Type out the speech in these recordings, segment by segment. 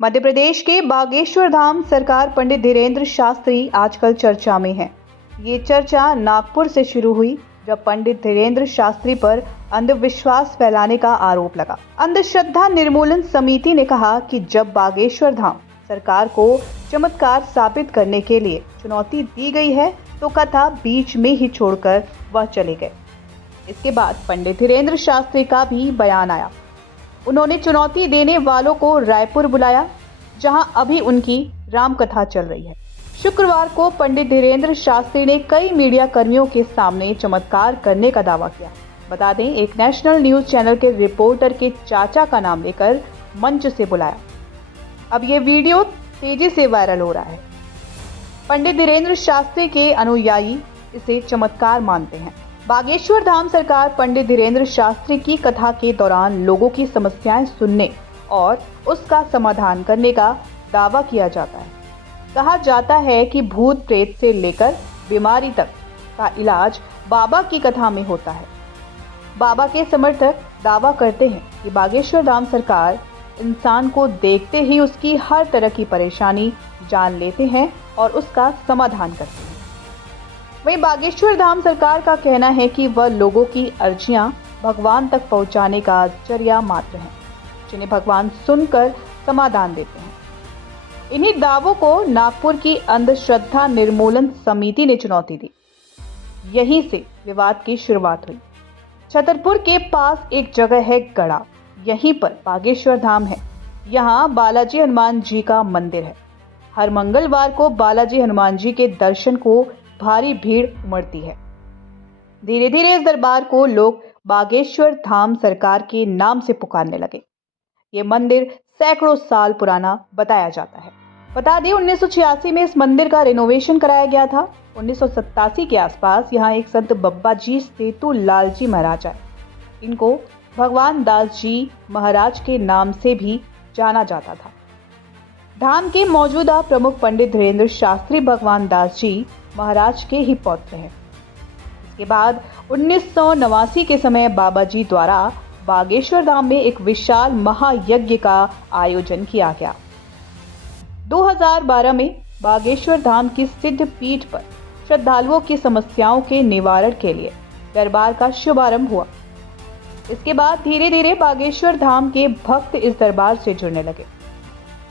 मध्य प्रदेश के बागेश्वर धाम सरकार पंडित धीरेन्द्र शास्त्री आजकल चर्चा में है। ये चर्चा नागपुर से शुरू हुई जब पंडित धीरेन्द्र शास्त्री पर अंधविश्वास फैलाने का आरोप लगा। अंधश्रद्धा निर्मूलन समिति ने कहा कि जब बागेश्वर धाम सरकार को चमत्कार साबित करने के लिए चुनौती दी गई है तो कथा बीच में ही छोड़कर वह चले गए। इसके बाद पंडित धीरेन्द्र शास्त्री का भी बयान आया। उन्होंने चुनौती देने वालों को रायपुर बुलाया, जहां अभी उनकी रामकथा चल रही है। शुक्रवार को पंडित धीरेन्द्र शास्त्री ने कई मीडिया कर्मियों के सामने चमत्कार करने का दावा किया। बता दें, एक नेशनल न्यूज चैनल के रिपोर्टर के चाचा का नाम लेकर मंच से बुलाया। अब ये वीडियो तेजी से वायरल हो रहा है। पंडित धीरेन्द्र शास्त्री के अनुयायी इसे चमत्कार मानते हैं। बागेश्वर धाम सरकार पंडित धीरेन्द्र शास्त्री की कथा के दौरान लोगों की समस्याएं सुनने और उसका समाधान करने का दावा किया जाता है। कहा जाता है कि भूत प्रेत से लेकर बीमारी तक का इलाज बाबा की कथा में होता है। बाबा के समर्थक दावा करते हैं कि बागेश्वर धाम सरकार इंसान को देखते ही उसकी हर तरह की परेशानी जान लेते हैं और उसका समाधान करते हैं। वहीं बागेश्वर धाम सरकार का कहना है कि वह लोगों की अर्जियां भगवान तक पहुंचाने का जरिया मात्र है, जिन्हें भगवान सुनकर समाधान देते हैं। इन्हीं दावों को नागपुर की अंधश्रद्धा निर्मूलन समिति ने चुनौती दी। यहीं से विवाद की शुरुआत हुई। छतरपुर के पास एक जगह है गड़ा, यहीं पर बागेश्वर धाम है। यहाँ बालाजी हनुमान जी का मंदिर है। हर मंगलवार को बालाजी हनुमान जी के दर्शन को भारी भीड़ उमड़ती है। धीरे धीरे इस दरबार को लोग बागेश्वर धाम सरकार के नाम से पुकारने लगे। ये मंदिर सैकड़ों साल पुराना बताया जाता है। बता दें, 1986 में इस मंदिर का रिनोवेशन कराया गया था। 1987 के आसपास यहाँ एक संत बब्बा जी सेतु लाल जी महाराज आए। इनको भगवान दास जी महाराज के नाम से भी जाना जाता था। धाम के मौजूदा प्रमुख पंडित धीरेन्द्र शास्त्री भगवान दास जी महाराज के ही पौत्र हैं। इसके बाद 1989 के समय बाबा जी द्वारा बागेश्वर धाम में एक विशाल महायज्ञ का आयोजन किया गया। 2012 में बागेश्वर धाम की सिद्ध पीठ पर श्रद्धालुओं की समस्याओं के निवारण के लिए दरबार का शुभारंभ हुआ। इसके बाद धीरे धीरे बागेश्वर धाम के भक्त इस दरबार से जुड़ने लगे।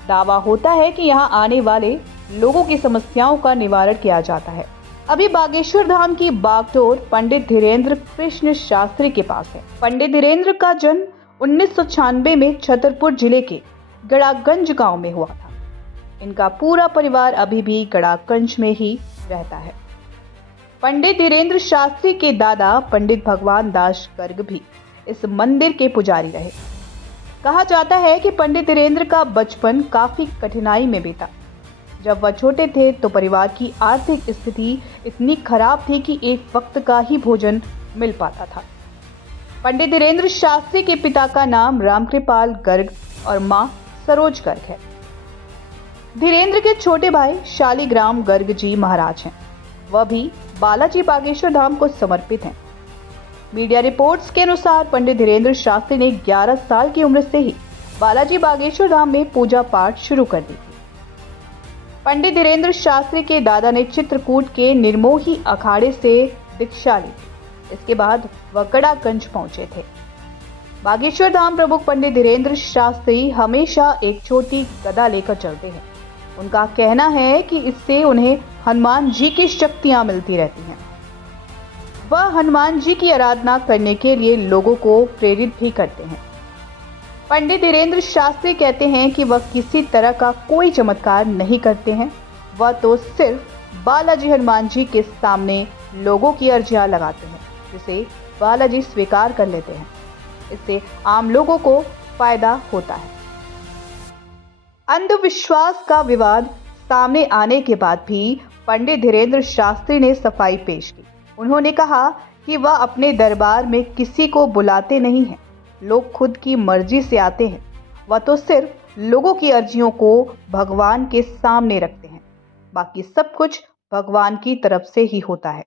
दावा होता है कि यहाँ आने वाले लोगों की समस्याओं का निवारण किया जाता है। अभी बागेश्वर धाम की बागडोर पंडित धीरेन्द्र कृष्ण शास्त्री के पास है। पंडित धीरेन्द्र का जन्म 1996 में छतरपुर जिले के गड़ागंज गांव में हुआ था। इनका पूरा परिवार अभी भी गड़ागंज में ही रहता है। पंडित धीरेन्द्र शास्त्री के दादा पंडित भगवान दास गर्ग भी इस मंदिर के पुजारी रहे। कहा जाता है कि पंडित धीरेन्द्र का बचपन काफी कठिनाई में बीता। जब वह छोटे थे तो परिवार की आर्थिक स्थिति इतनी खराब थी कि एक वक्त का ही भोजन मिल पाता था। पंडित धीरेन्द्र शास्त्री के पिता का नाम रामकृपाल गर्ग और मां सरोज गर्ग है। धीरेन्द्र के छोटे भाई शालिग्राम गर्ग जी महाराज हैं। वह भी बालाजी बागेश्वर धाम को समर्पित हैं। मीडिया रिपोर्ट्स के अनुसार पंडित धीरेन्द्र शास्त्री ने 11 साल की उम्र से ही बालाजी बागेश्वर धाम में पूजा पाठ शुरू कर दी थी। पंडित धीरेन्द्र शास्त्री के दादा ने चित्रकूट के निर्मोही अखाड़े से दीक्षा ली। इसके बाद वह गड़ागंज पहुंचे थे। बागेश्वर धाम प्रमुख पंडित धीरेन्द्र शास्त्री हमेशा एक छोटी गदा लेकर चलते हैं। उनका कहना है कि इससे उन्हें हनुमान जी की शक्तियां मिलती रहती हैं। वह हनुमान जी की आराधना करने के लिए लोगों को प्रेरित भी करते हैं। पंडित धीरेन्द्र शास्त्री कहते हैं कि वह किसी तरह का कोई चमत्कार नहीं करते हैं। वह तो सिर्फ बालाजी हनुमान जी के सामने लोगों की अर्जियां लगाते हैं, जिसे बालाजी स्वीकार कर लेते हैं। इससे आम लोगों को फायदा होता है। अंधविश्वास का विवाद सामने आने के बाद भी पंडित धीरेन्द्र शास्त्री ने सफाई पेश की। उन्होंने कहा कि वह अपने दरबार में किसी को बुलाते नहीं हैं। लोग खुद की मर्जी से आते हैं। वह तो सिर्फ लोगों की अर्जियों को भगवान के सामने रखते हैं। बाकी सब कुछ भगवान की तरफ से ही होता है।